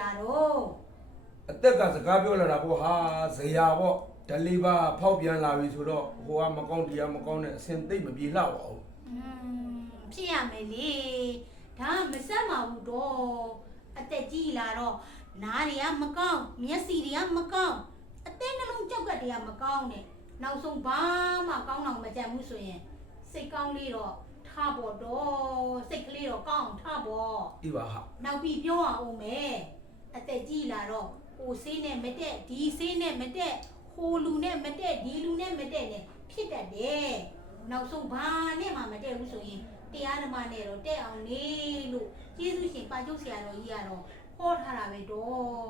လာတော့အသက်ကစကားပြောလာတာပေါ့ဟာဇရာပေါ့ဒလီဘာဖောက်ပြန်လာပြီဆိုတော့ဟိုကမကောင်းတရားမကောင်းတဲ့အစင်သိမ့်မပြေလှပါဘူးอืมဖြစ်ရမယ်လေဒါကမဆက်မှာဘူးတော့အသက်ကြီးလာတော့နားတွေကမကောင်းမျက်စိတွေကမကောင်းအသေးနှလုံးကြောက်ကတ်တွေကမကောင်းနဲ့နောက်ဆုံးဘာမှကောင်းအောင်မကြံဘူးဆိုရင်စိတ်ကောင်းလေးတော့ထားပေါ်တော့စိ တ်ကလေးတော့ကောင်းအောင်ထားပေါ်ဒီပါဟာနောက်ပြီးပြောအောင်မယ်အသက်ကြီးလာတော့ဟိုဆေးနဲ့မတက်ဒီဆေးနဲ့မတက်ဟိုလူနဲ့မတက်ဒီလူနဲ့မတက်နဲ့ဖြစ်တတ်တယ်နောက်ဆုံးဘာနဲ့မှမတက်ဘူးဆိုရင်တရားဓမ္မနဲ့တော့တက်အောင်နေလို့ကျေးဇူးရှင်ပါကျုပ်ဆရာတော်ကြီးကတော့ဟောထားတာပဲတော့